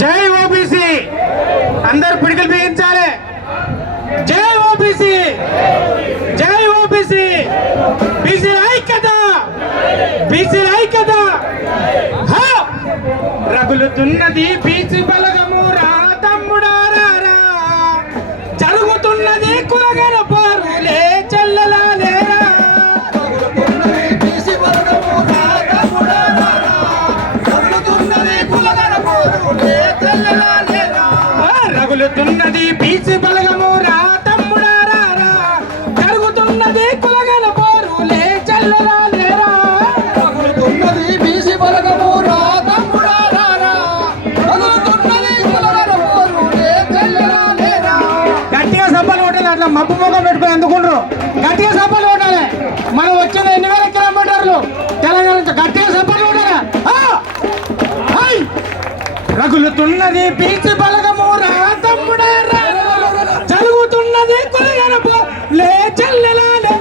జై ఓబీసీ అందరు పిడికలు బిగించాలి. జై ఓబీసీ, జై ఓబీసీ, బీసీ ఐక్యత, బీసీ ఐక్యత. రగులుతున్నది బీసీ బలగము రా తమ్ముడారా, జరుగుతున్నది కులగన పారులే చెల్లలాలేరా. రగులుతున్నది బీసీ బలగము రా తమ్ముడారా, జరుగుతున్నది కులగన పోరులే చెల్లలాలేరా. రగులుతున్నది బీసీ బలగము రా తమ్ముడారా, జరుగుతున్నది కులగన పోరులే చెల్లలాలేరా. గట్టిగా సభలు కొట్టాలి. అట్లా మబ్బు ముఖం పెట్టుకుని ఎందుకుంటారు? గట్టిగా సభలు కొట్టాలి. మనం వచ్చిన 2000 కిలోమీటర్లు తెలంగాణ నుంచి గట్టిగా సభలు కొట్టాలి. రగులుతున్నది బీసీ బలగము రా తమ్ముడారా, జరుగుతున్నది కులగన పోరులే చెల్లలాలేరా.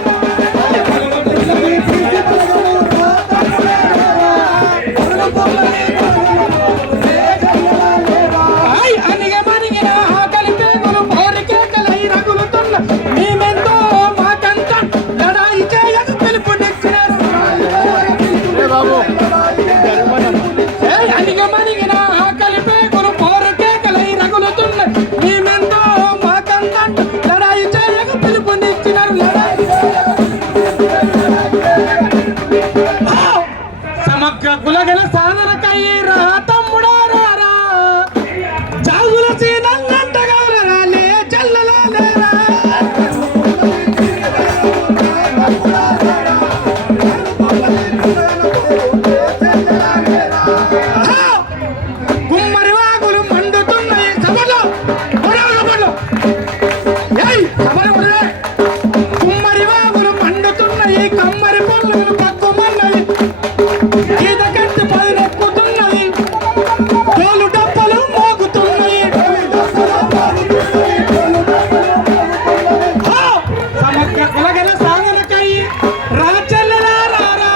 సమగ్ర కులగల సాధనకై రా తమ్ముడారా, జాగుల సీనంటగారా లే చెల్లలాలేరా. గుమ్మరి వాగులు మండుతున్నాయి సభలో, గుమ్మరి వాగులు మండుతున్నాయి, కమ్మరి పళ్ళు పక్కుమన్నది, ఈత కట్టి పదినెక్కుతున్నది, తోలు డబ్బలు మోగుతున్నాయి. సమగ్ర కులగల సాధనకై రా చెల్లలారా,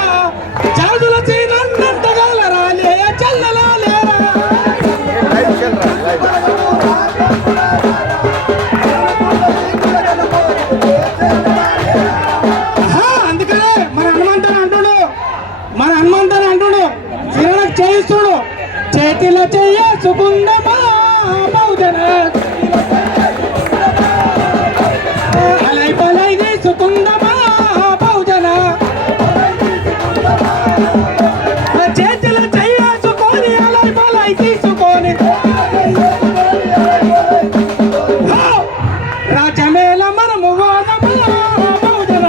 జాదుల చీనంటగలరా లే చెల్లలాలేరా. అందుకనే మన హనుమంతుని అంటుడు శిరణకు చేయిస్తుడు, చేతిలో చేసుకుందమా బౌద్ధన అలై బలై తీసుకుందమా బౌద్ధన. చేతిలో చేసుకొని అలై బలై తీసుకొని రాజమేళ మనము వాదమా బౌద్ధన.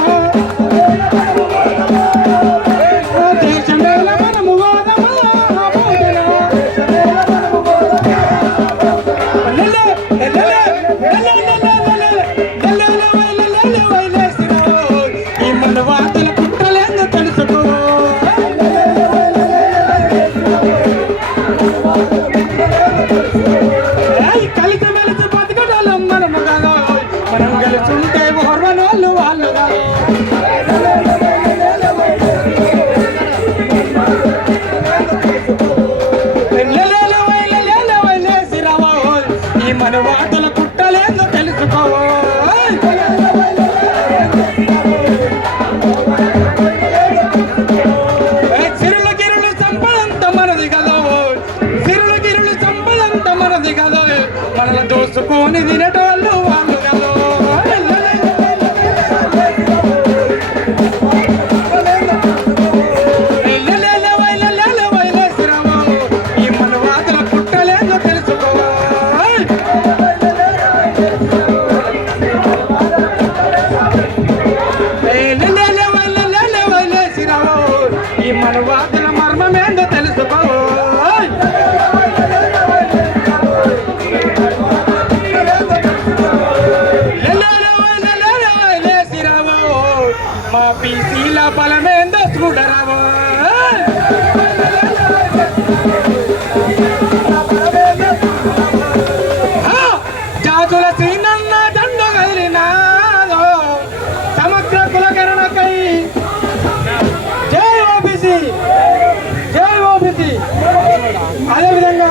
కలిసి మెలిసి బతకడం మనము కాదు, మనం గెలుచుంటే వాళ్ళు వాళ్ళు కాదు. ఈ మన వాటల కుట్టలేదో తెలుసుకో. సిరుల గిరులు సంపదంత మనది కదా, సిరుల గిరులు సంపదంత మనది కదా, మనల దోసుకొని తినేటోళ్ళు వాళ్ళు కదా. ఈ మన వాతల కుట్టలేదో తెలుసుకో. ఈ మన వాతల మర్మమేందో తెలుసుకో. మా పీసీల బలమేందో చూడరావో. జాతుల సీనన్న దండు కదిలినాదో, సమగ్ర కులకరణకై జై ఓబీసీ, జై ఓబీసీ. అదేవిధంగా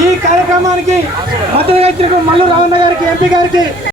ఈ కార్యక్రమానికి మద్దతుగా ఇచ్చిన మల్లు రామన్న గారికి ఎంపీ గారికి